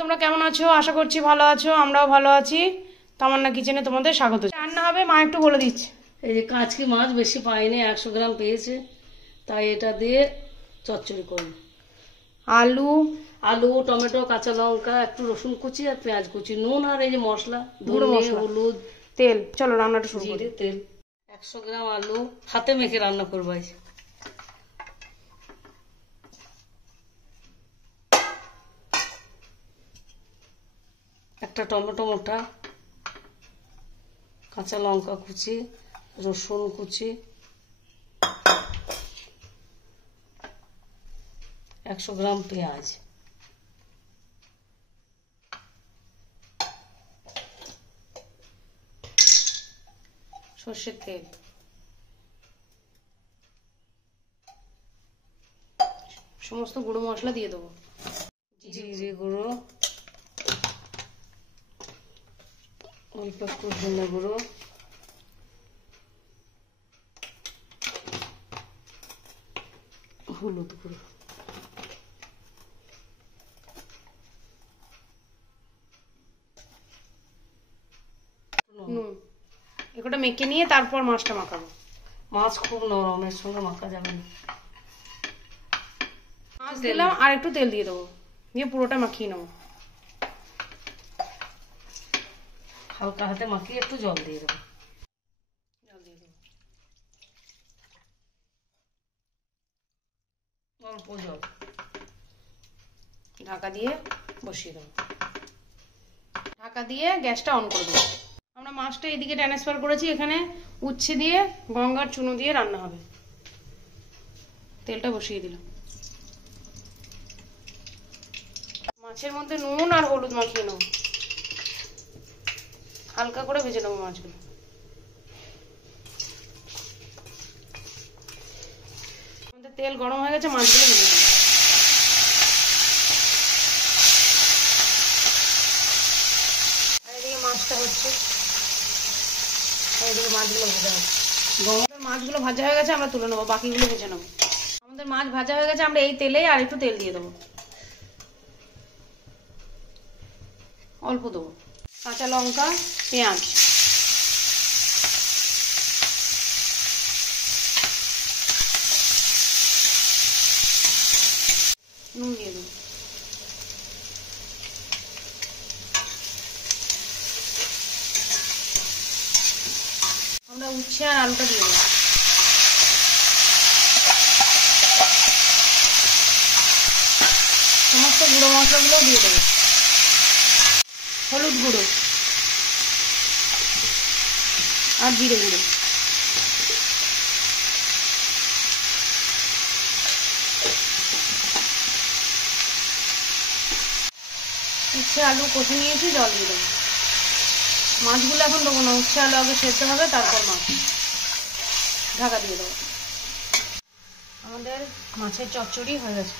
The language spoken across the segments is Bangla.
তোমরা কেমন আছো? আশা করছি ভালো আছো, আমরাও ভালো আছি। তামান্না কিচেনে তোমাদের স্বাগত। রান্না হবে মা একটু বলে দিচ্ছে। এই যে কাঁচকি মাছ বেশি পাইনি, 100 গ্রাম পেয়েছে, তাই এটা দিয়ে চচ্চড়ি করব। আলু, টমেটো, কাঁচা লঙ্কা, একটু রসুন কুচি আর পেঁয়াজ কুচি, নুন আর এই যে মশলা, ধনে, হলুদ, তেল। চলো রান্নাটা শুরু করি। তেল। 100 গ্রাম আলু হাতে মেখে রান্না করবো। একটা টমেটো মোটা, কাঁচা লঙ্কা কুচি, রসুন কুচি, 100 গ্রাম পেঁয়াজ, সর্ষের তেল, সমস্ত গুঁড়ো মশলা দিয়ে দেবো। জিরে গুঁড়ো, অল্প একটু ধনে গুঁড়ো, হলুদ গুঁড়ো, নুন। এগুলো মেখে নিয়ে তারপর মাছটা মাখাবো। মাছ খুব নরম, এর সঙ্গে মাখা যাবে না। মাছ দিলাম আর একটু তেল দিয়ে দেবো, দিয়ে পুরোটা মাখিয়ে নেবো। হালকা হাতে মাখিয়ে একটু জল দিয়ে দেবো। অল্প জল, ঢাকা দিয়ে বসিয়ে দেবো। ঢাকা দিয়ে গ্যাসটা অন করে দেবো। আমরা মাছটা এদিকে ট্রান্সফার করেছি, এখানে উচ্ছে দিয়ে গঙ্গার চুনো দিয়ে রান্না হবে। তেলটা বসিয়ে দিলাম। মাছের মধ্যে নুন আর হলুদ মাখিয়ে নেবো, হালকা করে ভেজে নেবো মাছগুলো। আমাদের তেল গরম হয়ে গেছে, মাছগুলো ভেজে নেবো। আর এদিকে মাছটা হচ্ছে, এদিকে মাছগুলো ভাজা হচ্ছে। মাছগুলো ভাজা হয়ে গেছে, আমরা তুলে নেবো, বাকিগুলো ভেজে নেবো। আমাদের মাছ ভাজা হয়ে গেছে, আমরা এই তেলে আর একটু তেল দিয়ে দেবো, অল্প দেবো। কাঁচা লঙ্কা, পেঁয়াজ, নুন দিয়ে দেবো। আমরা উচ্ছে আর আলুটা দিয়ে দেবো। সমস্ত গুঁড়ো মশলাগুলোও দিয়ে দেবো। হলুদ গুঁড়ো আর জিরে গুঁড়ো, উচ্ছে আলু কষে নিয়েছি, জল দিয়ে দেবো। মাছগুলো এখন দেবো না, উচ্ছে আলু আগে সেদ্ধ হবে, তারপর মাছ। ঢাকা দিয়ে দেবো। আমাদের মাছের চচ্চড়ি হয়ে গেছে,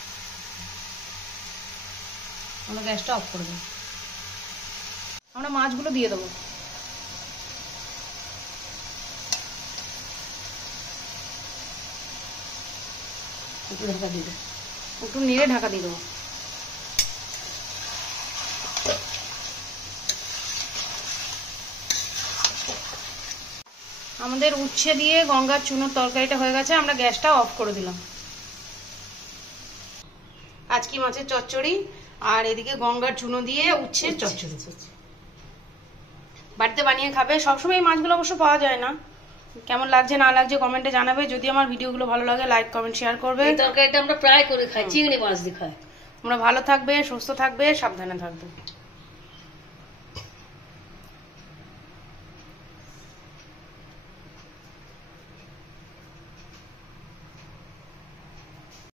আমরা গ্যাসটা অফ করে দেবো। আমরা মাছগুলো দিয়ে দেবো। একটু ঢাকা দিয়ে দেবো, একটু নেড়ে ঢাকা দিয়ে দেবো। আমাদের উচ্ছে দিয়ে গঙ্গার চুনোর তরকারিটা হয়ে গেছে, আমরা গ্যাসটা অফ করে দিলাম। আজকে মাছের চচ্চড়ি আর এদিকে গঙ্গার চুনো দিয়ে উচ্ছের চচ্চড়ি। বাড়িতে বানিয়ে খাবে। সবসময় এই মাছগুলো অবশ্য পাওয়া যায় না। কেমন লাগছে না লাগছে কমেন্টে জানাবে। যদি আমার ভিডিওগুলো ভালো লাগে লাইক কমেন্ট শেয়ার করবে। এই তরকারিটা আমরা প্রায় করে খাই, চিংড়ি মাছ দিয়ে খাই। তোমরা ভালো থাকবে, সুস্থ থাকবে, সাবধানে থাকবে।